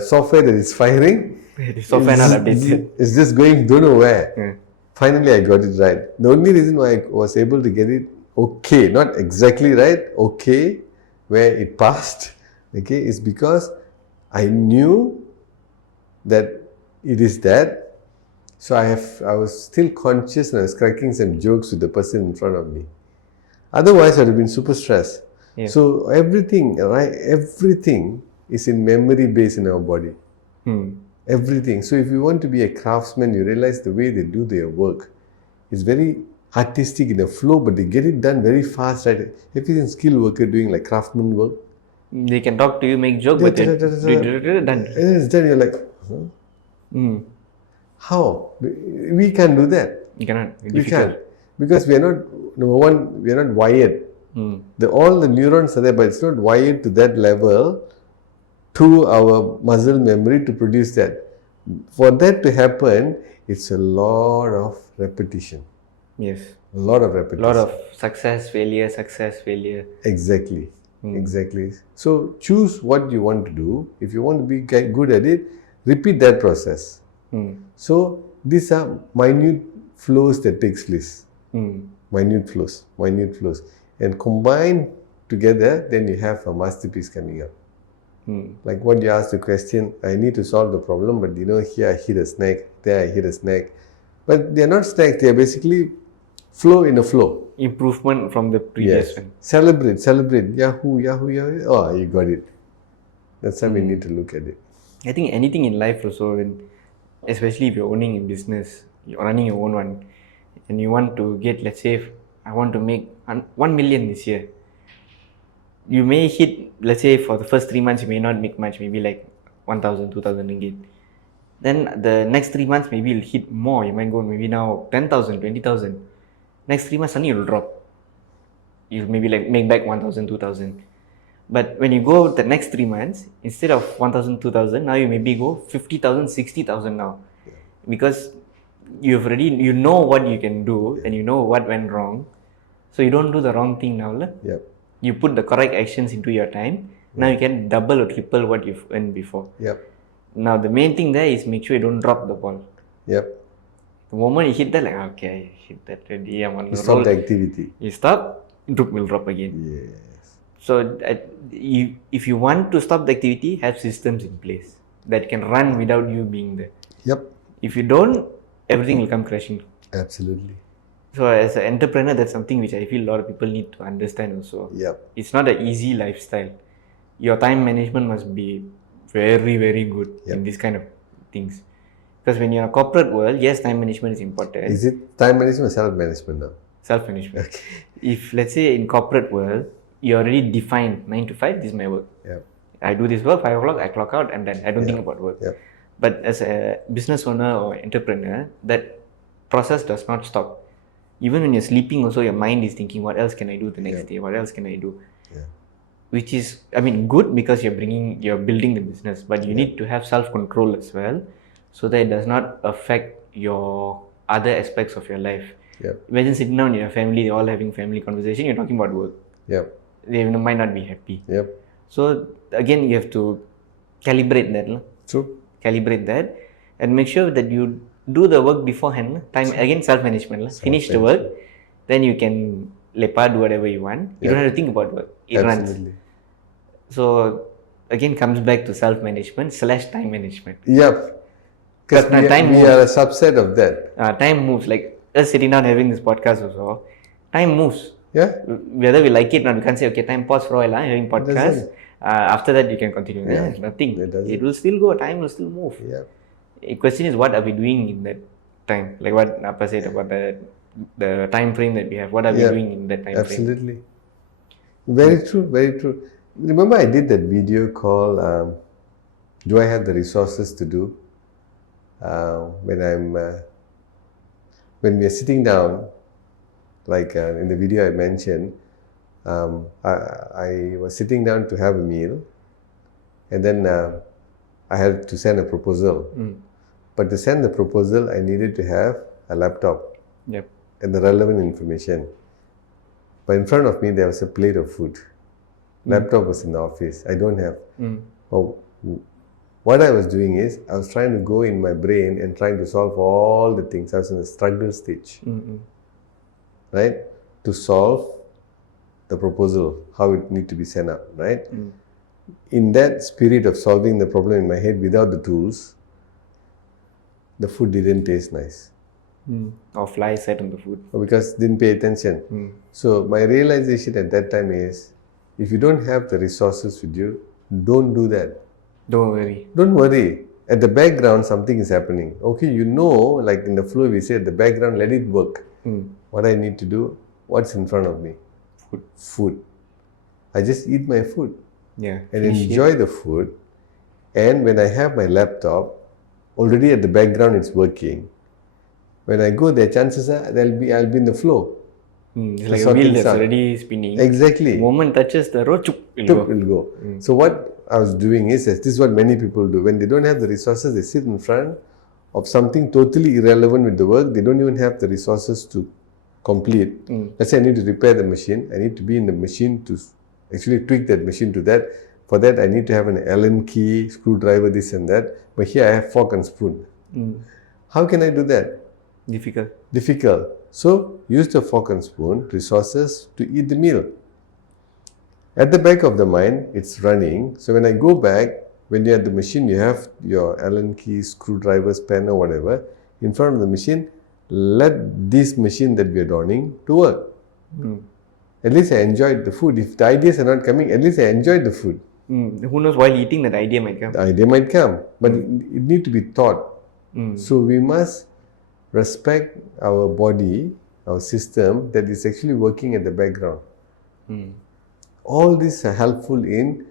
software that is firing The software not updated. is just going don't know where. Finally, I got it right. The only reason why I was able to get it okay, not exactly right, okay, where it passed, okay, is because I knew that it is that. So I was still conscious and I was cracking some jokes with the person in front of me. Otherwise, I would have been super stressed. Yeah. So everything, right? Everything is in memory base in our body. Everything. So if you want to be a craftsman, you realize the way they do their work is very artistic in a flow, but they get it done very fast, right? If you're a skilled worker doing like craftsman work, They can talk to you, make joke, but then done. and it's done. You're like, huh? How? We can't do that. You cannot. We can't because we are not. Number one, we are not wired. All the neurons are there, but it's not wired to that level to our muscle memory to produce that. For that to happen, it's a lot of repetition. Yes. A lot of repetition. A lot of success, failure. Exactly. Exactly. So choose what you want to do. If you want to be good at it, repeat that process. So these are minute flows that takes place. Minute flows. And combine together, then you have a masterpiece coming up. Like what you asked the question, I need to solve the problem, but here I hit a snag, there I hit a snag. But they are not snags, they are basically flow in a flow. Improvement from the previous one. Celebrate. Yahoo. Oh, you got it. That's how we need to look at it. I think anything in life also, especially if you're owning a business, you're running your own one, and you want to get, let's say, I want to make 1 million this year. You may hit, let's say, for the first 3 months, you may not make much, maybe like 1,000, 2,000 ringgit. Then the next 3 months, maybe you'll hit more. You might go maybe now 10,000, 20,000. Next 3 months, suddenly you'll drop. You'll maybe like make back 1,000, 2,000. But when you go the next 3 months, instead of 1,000, 2,000, now you maybe go 50,000, 60,000 now. Because you know what you can do and you know what went wrong. So you don't do the wrong thing now. Yep. You put the correct actions into your time. Now you can double or triple what you've earned before. Yep. Now the main thing there is make sure you don't drop the ball. Yep. The moment you hit that, like, okay, I hit that already, I'm on the Stop roll. the activity. You stop, will drop again. Yes. So if you want to stop the activity, have systems in place that can run without you being there. Yep. If you don't, everything will come crashing. Absolutely. So as an entrepreneur, that's something which I feel a lot of people need to understand also. Yep. It's not an easy lifestyle. Your time management must be very, very good in this kind of things. Because when you're in a corporate world, yes, time management is important. Is it time management or self-management now? Self-management. Okay. If, let's say, in corporate world, you already defined 9 to 5, this is my work. Yep. I do this work, 5 o'clock, I clock out, and then I don't think about work. Yep. But as a business owner or entrepreneur, that process does not stop. Even when you're sleeping also, your mind is thinking, what else can I do the next day? What else can I do? Which is, good because you're building the business, but you need to have self-control as well, so that it does not affect your other aspects of your life. Imagine sitting down in your family, they're all having family conversation, you're talking about work. They might not be happy. So again, you have to calibrate that. True. Calibrate that and make sure that you do the work beforehand. Time again, self-management. Finish the work, then you can lepa, do whatever you want. You don't have to think about work. It runs. So again, comes back to self-management / time management. Yep. Because we are a subset of that. Time moves. Like us sitting down having this podcast also, time moves. Yeah. Whether we like it or not, we can't say, okay, time pause for a while, hearing podcast. doesn't. After that, you can continue. Yeah. Yeah, nothing. It doesn't. It will still go. Time will still move. Yeah. The question is, what are we doing in that time? Like what Napa said about the time frame that we have. What are we Yeah. doing in that time frame? Absolutely. Very true. Very true. Remember, I did that video called "Do I have the resources to do?" When we are sitting down, like in the video I mentioned, I was sitting down to have a meal, and then I had to send a proposal. But to send the proposal, I needed to have a laptop Yep. and the relevant information. But in front of me, there was a plate of food. Laptop was in the office. I don't have. Oh, what I was doing is, I was trying to go in my brain and trying to solve all the things. I was in a struggle stage, right? To solve the proposal, how it need to be sent up, right? In that spirit of solving the problem in my head without the tools, the food didn't taste nice. Or fly sat on the food. Because didn't pay attention. So my realization at that time is, if you don't have the resources with you, don't do that. Don't worry. Don't worry. At the background, something is happening. Okay, like in the flow we say, at the background, let it work. What I need to do, what's in front of me? Food. I just eat my food. Yeah. And enjoy the food. And when I have my laptop, already at the background it's working. When I go there, chances are I'll be in the flow. It's like a wheel that's already spinning. Exactly. The moment touches the road, it'll go. So what I was doing is, this is what many people do. When they don't have the resources, they sit in front of something totally irrelevant with the work. They don't even have the resources to complete. Let's say I need to repair the machine. I need to be in the machine to actually tweak that machine to that. For that, I need to have an Allen key, screwdriver, this and that. But here I have fork and spoon. How can I do that? Difficult. So use the fork and spoon, resources to eat the meal. At the back of the mind, it's running. So when I go back, when you're at the machine, you have your Allen key, screwdriver, spanner, whatever. In front of the machine, let this machine that we are donning to work. At least I enjoyed the food. If the ideas are not coming, at least I enjoyed the food. Who knows, while eating, that idea might come. The idea might come, but it needs to be thought. So we must respect our body, our system that is actually working at the background. All these are helpful in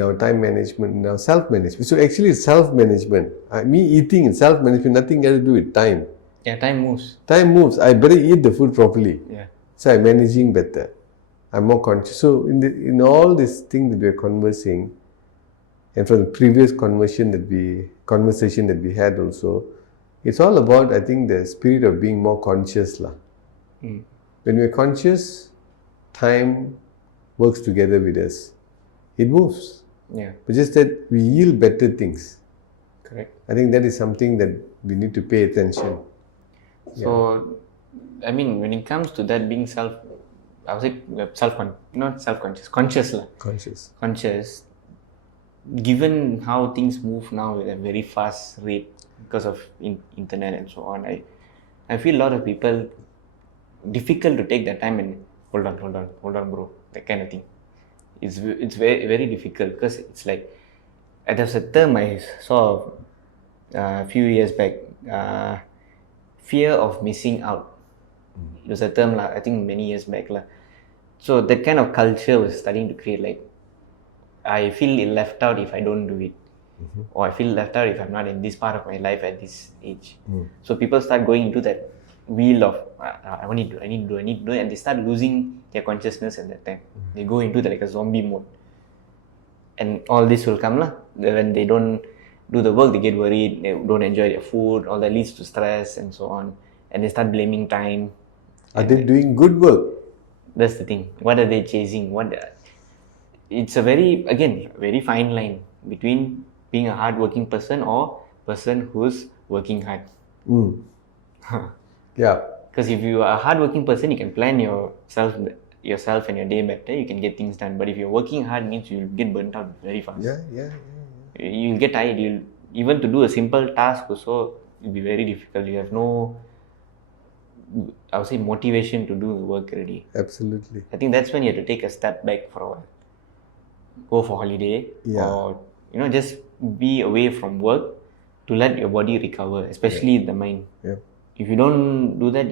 our time management, in our self-management. So actually it's self-management. Me eating and self-management, nothing got to do with time. Yeah, time moves. Time moves. I better eat the food properly. Yeah. So I'm managing better. I'm more conscious. So in all these things that we are conversing, and from the previous conversation that we had also, it's all about, I think, the spirit of being more conscious. When we are conscious, time works together with us. It moves. Yeah. But just that we yield better things. Correct. I think that is something that we need to pay attention. So, I mean, when it comes to that being conscious, given how things move now at a very fast rate because of internet and so on, I feel a lot of people, difficult to take their time and hold on bro, that kind of thing. It's very, very difficult because it's like, there's a term I saw a few years back, fear of missing out. It was a term, I think many years back. So that kind of culture was starting to create, like, I feel left out if I don't do it. Or I feel left out if I'm not in this part of my life at this age. So people start going into that wheel of, I need to do it, and they start losing their consciousness at that time. They go into like a zombie mode. And all this will come, when they don't do the work, they get worried, they don't enjoy their food, all that leads to stress and so on. And they start blaming time. Are they doing good work? That's the thing. What are they chasing? It's a very fine line between being a hardworking person or person who's working hard. Yeah. Because if you are a hardworking person, you can plan yourself and your day better. You can get things done. But if you're working hard, means you'll get burnt out very fast. Yeah. You'll get tired. Even to do a simple task also, it'll be very difficult. You have no I would say, motivation to do the work already. Absolutely. I think that's when you have to take a step back for a while. Go for holiday, Yeah. or just be away from work to let your body recover, especially the mind. Yeah. If you don't do that,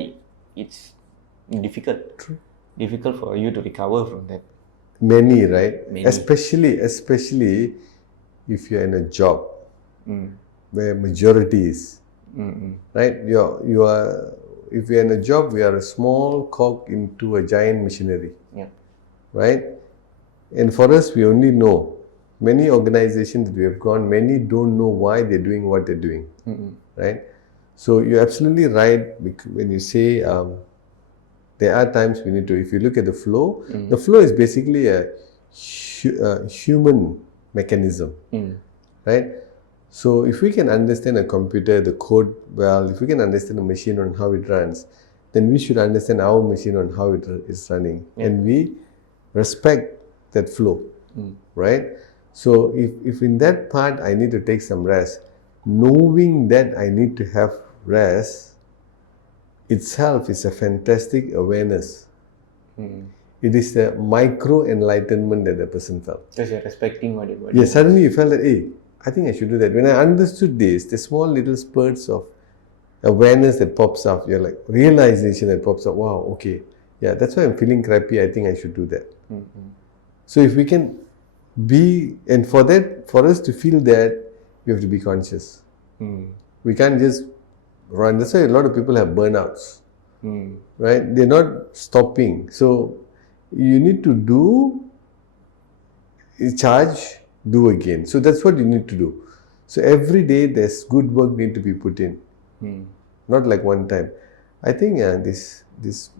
it's difficult. True. Difficult for you to recover from that. Many, right? Many. Especially if you're in a job where majority is. Right? You are. If you're in a job, we are a small cog into a giant machinery. Yeah. Right? And for us, we only know. Many organizations that we have gone, many don't know why they're doing what they're doing. Right? So you're absolutely right when you say there are times we need to. If you look at the flow, the flow is basically a human mechanism. Right? So if we can understand a computer, the code well, if we can understand a machine on how it runs, then we should understand our machine on how it is running. And we respect that flow. Right? So if in that part I need to take some rest, knowing that I need to have rest itself is a fantastic awareness. It is the micro enlightenment that the person felt. Because you're respecting what your body Yes, suddenly you felt that, hey, I think I should do that. When I understood this, the small little spurts of awareness that pops up, you're like, realization that pops up, wow, okay, yeah, that's why I'm feeling crappy, I think I should do that. So if we can be, and for us to feel that, we have to be conscious. We can't just run. That's why a lot of people have burnouts. Right? They're not stopping. So you need to do, charge, do again. So that's what you need to do. So every day there's good work need to be put in. Not like one time. I think this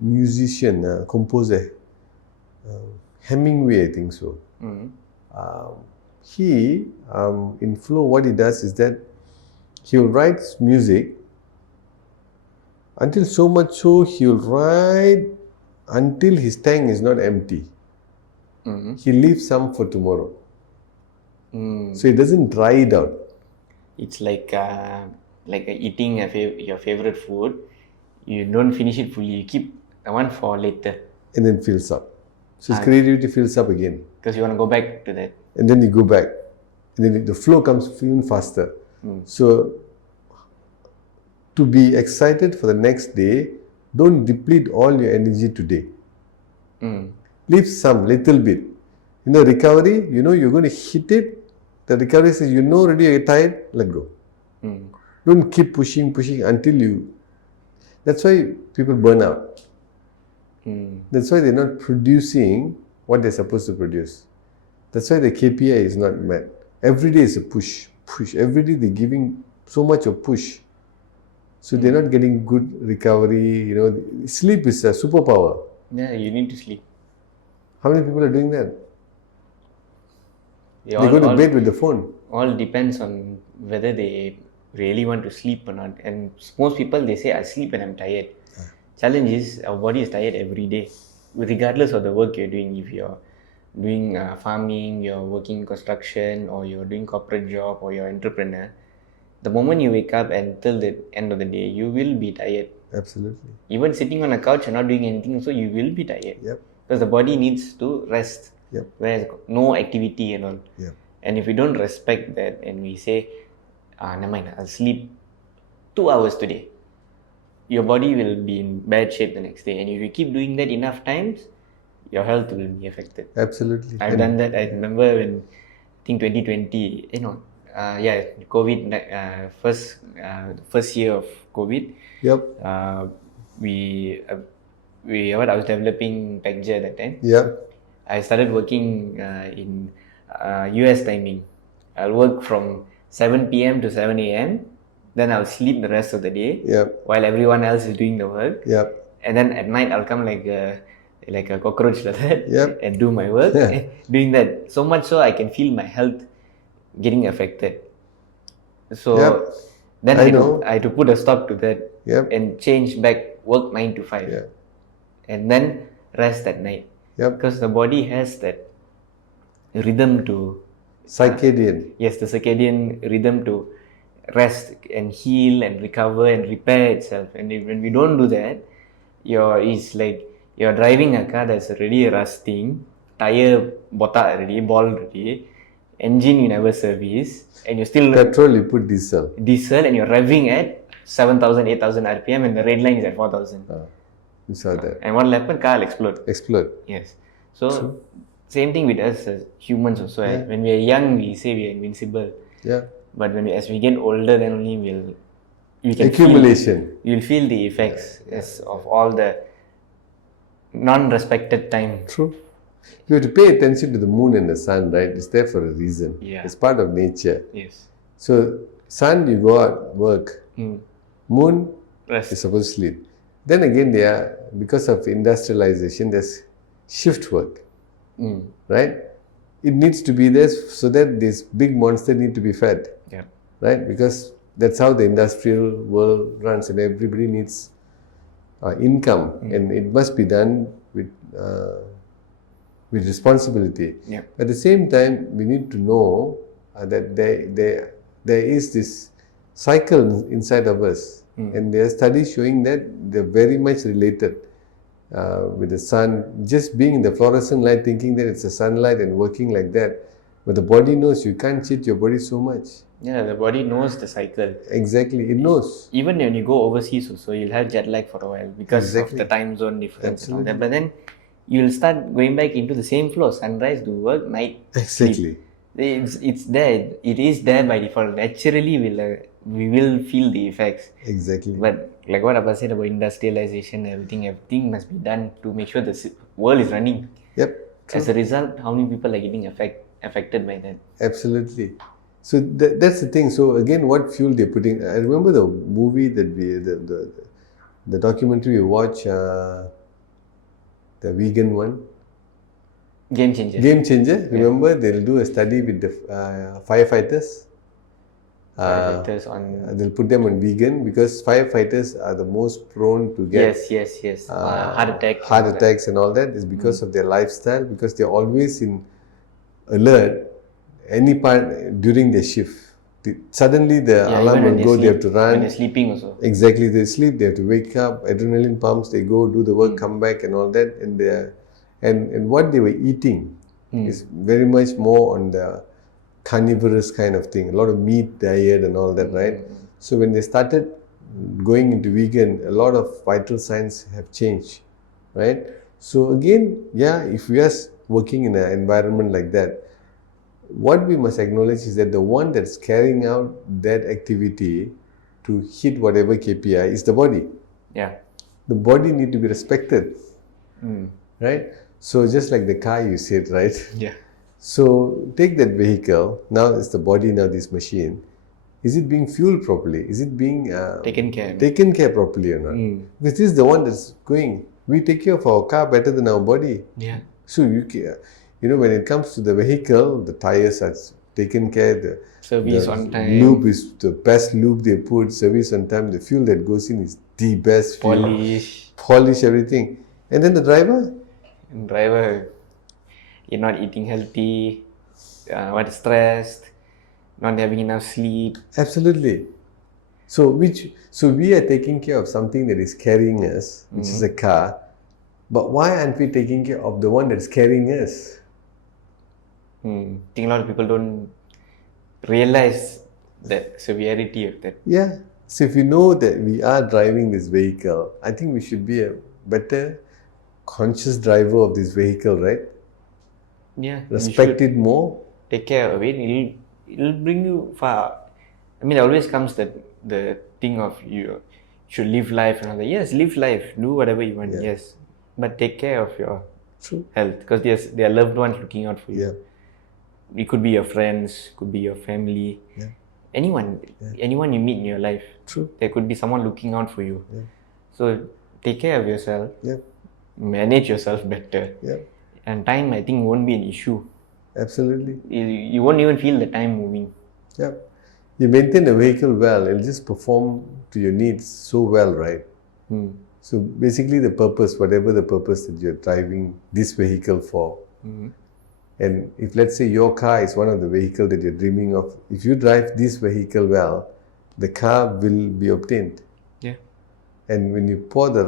musician, composer, Hemingway, I think so. He, in flow, what he does is that he will write music until so much so he will write until his tank is not empty. He leaves some for tomorrow. So he doesn't dry it out. It's like eating your favorite food. You don't finish it fully. You keep the one for later. And then fills up. So his creativity fills up again. Because you want to go back to that. And then you go back. And then the flow comes even faster. So to be excited for the next day, don't deplete all your energy today. Leave some, little bit. Recovery, you're going to hit it. The recovery says, already you're tired, let go. Don't keep pushing until you... That's why people burn out. That's why they're not producing what they're supposed to produce. That's why the KPI is not met. Every day is a push. Every day they're giving so much of push. So they're not getting good recovery. Sleep is a superpower. Yeah, you need to sleep. How many people are doing that? They go to bed with the phone. All depends on whether they really want to sleep or not. And most people, they say, I sleep when I'm tired. Challenge is, our body is tired every day. Regardless of the work you're doing. If you're doing farming, you're working construction, or you're doing corporate job, or you're an entrepreneur, the moment you wake up until the end of the day, you will be tired. Absolutely. Even sitting on a couch and not doing anything, so you will be tired. Yep. Because the body needs to rest. Yep. Whereas no activity and all. Yep. And if we don't respect that and we say, never mind, I'll sleep 2 hours today, your body will be in bad shape the next day. And if you keep doing that enough times, your health will be affected. Absolutely. I've done that. I remember when, I think 2020, COVID, first year of COVID. Yep. I was developing packager at that time. Yep. I started working in US timing. I'll work from 7 p.m. to 7 a.m. Then I'll sleep the rest of the day. Yep. While everyone else is doing the work. Yep. And then at night I'll come like a cockroach like that. Yep. And do my work. Yeah. Doing that so much so I can feel my health getting affected. So Yep. then I had to put a stop to that. Yep. And change back, work 9 to 5. Yeah. And then rest at night. Yep. Because the body has that rhythm to... Circadian. Yes, the circadian rhythm to rest and heal and recover and repair itself. And when we don't do that, It's like you're driving a car that's already rusting, tire botak already, bald already, engine you never service, and you're still Petrol, you put diesel. diesel and you're revving at 7,000, 8,000 RPM and the red line is at 4,000. You saw that. And what will happen? Car will explode. Explode. Yes. So, same thing with us as humans also. When we are young, we say we are invincible. Yeah. But as we get older, then only we can Accumulation. you'll feel the effects of all the non-respected time. True. You have to pay attention to the moon and the sun, right? It's there for a reason. Yeah. It's part of nature. Yes. So, sun, you go out, work. Moon Rest. is supposed to sleep. Then again, because of industrialization, there's shift work. Right? It needs to be there so that this big monster need to be fed. Yeah. Right? Because that's how the industrial world runs, and everybody needs income, and it must be done with responsibility. Yeah. At the same time, we need to know that there is this cycle inside of us, and there are studies showing that they're very much related with the sun. Just being in the fluorescent light, thinking that it's a sunlight and working like that, but the body knows you can't cheat your body so much. Yeah, the body knows the cycle. Exactly, it knows. Even when you go overseas also, you'll have jet lag for a while because of the time zone difference and all that. But then you'll start going back into the same flow. Sunrise, do work, night, Exactly. sleep. It's there. It is there by default. Naturally, we will feel the effects. Exactly. But like what Abba said about industrialization, everything must be done to make sure the world is running. Yep. As a result, how many people are getting affected by that? Absolutely. So that's the thing. So again, what fuel they're putting? I remember the movie that the documentary we watched, the vegan one. Game changer. Game changer. Remember, they'll do a study with the firefighters. Firefighters on. They'll put them on vegan because firefighters are the most prone to get Yes. Heart attack. heart attacks and all that is because of their lifestyle, because they're always in alert any part during their shift. Suddenly the alarm will go, they have to run. When they're sleeping also. Exactly, they sleep, they have to wake up, adrenaline pumps, they go do the work, come back and all that, and what they were eating is very much more on the carnivorous kind of thing, a lot of meat diet and all that, right? So when they started going into vegan, a lot of vital signs have changed, right? So again, if we are working in an environment like that, what we must acknowledge is that the one that's carrying out that activity to hit whatever KPI is the body. Yeah. The body need to be respected, right? So just like the car you said, right? Yeah. So take that vehicle, now it's the body, now this machine. Is it being fueled properly? Is it being Taken care properly or not? Because this is the one that's going. We take care of our car better than our body. Yeah. So when it comes to the vehicle, the tires are taken care, the Service on time. lube is the best lube they put, service on time, the fuel that goes in is the best fuel. Polish everything. And then the driver? You're not eating healthy, stressed, not having enough sleep. Absolutely. So we are taking care of something that is carrying us, which is a car. But why aren't we taking care of the one that's carrying us? I think a lot of people don't realize the severity of that. Yeah. So if you know that we are driving this vehicle, I think we should be a better conscious driver of this vehicle, right? Yeah. Respect it more. Take care of it. It'll bring you far. I mean, there always comes the thing of you should live life and all that. Yes, live life. Do whatever you want. Yes. But take care of your health, because there are loved ones looking out for you. Yeah. It could be your friends, could be your family, anyone you meet in your life. True. There could be someone looking out for you. Yeah. So take care of yourself. Yeah. Manage yourself better. Yeah. And time, I think, won't be an issue. Absolutely. You won't even feel the time moving. Yeah. You maintain the vehicle well, it'll just perform to your needs so well, right? So basically the purpose, whatever the purpose that you're driving this vehicle for, and if let's say your car is one of the vehicles that you're dreaming of, if you drive this vehicle well, the car will be obtained. Yeah. And when you pour the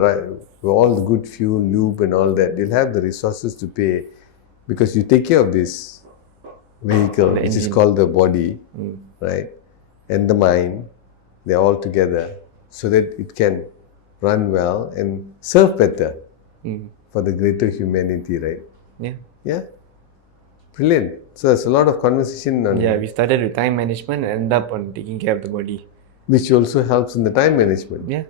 all the good fuel, lube, and all that. They'll have the resources to pay because you take care of this vehicle, The which is engine. called the body, right, and the mind. They're all together so that it can run well and serve better for the greater humanity, right? Yeah. Yeah, brilliant. So there's a lot of conversation on Yeah, we started with time management and ended up on taking care of the body. which also helps in the time management, Yeah.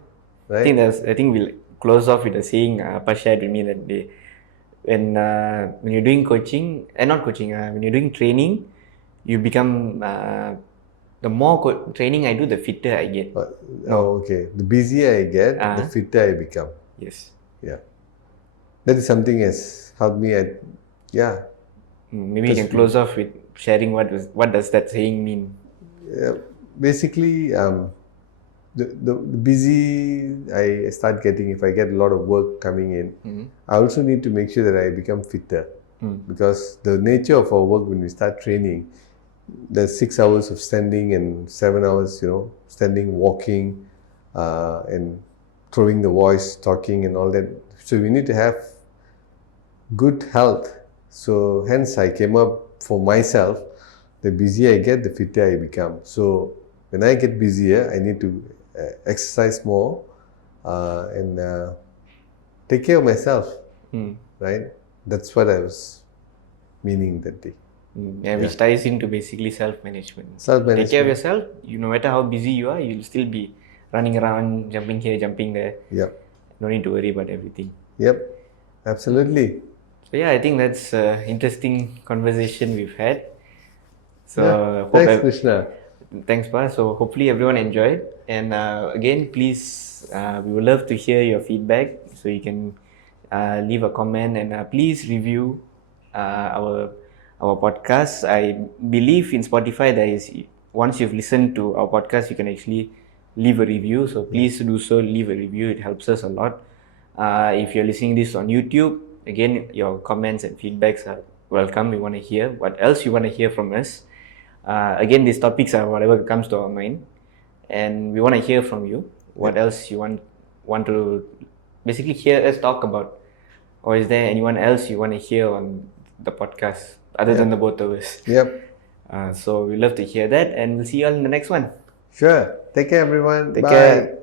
right? I think we'll close off with a saying Appa shared with me that day. When you're doing coaching, not coaching, when you're doing training, you become the more training I do, the fitter I get. Oh, okay. The busier I get, the fitter I become. Yes. Yeah. That is something has helped me at, yeah. Maybe you can close off with sharing what does that saying mean? Basically, the busy I start getting, if I get a lot of work coming in, I also need to make sure that I become fitter. Because the nature of our work when we start training, there's 6 hours of standing and 7 hours, standing, walking, and throwing the voice, talking and all that. So we need to have good health. So hence I came up for myself, the busier I get, the fitter I become. So when I get busier, I need to exercise more and take care of myself, right? That's what I was meaning that day. Which ties into basically self-management. Self-management. Take care of yourself. No matter how busy you are, you'll still be running around, jumping here, jumping there. Yep. No need to worry about everything. Yep. Absolutely. So yeah, I think that's an interesting conversation we've had. So Thanks, Krishna. Thanks, Pa. So hopefully everyone enjoyed. And again, please, we would love to hear your feedback. So you can leave a comment and please review our podcast. I believe in Spotify there is, once you've listened to our podcast, you can actually leave a review. So please do so, leave a review. It helps us a lot. If you're listening this on YouTube, again, your comments and feedbacks are welcome. We want to hear what else you want to hear from us. Again, these topics are whatever comes to our mind, and we want to hear from you. What else you want to basically hear us talk about, or is there anyone else you want to hear on the podcast other than the both of us? Yep. So we love to hear that, and we'll see you all in the next one. Sure. Take care, everyone. Take Bye. care.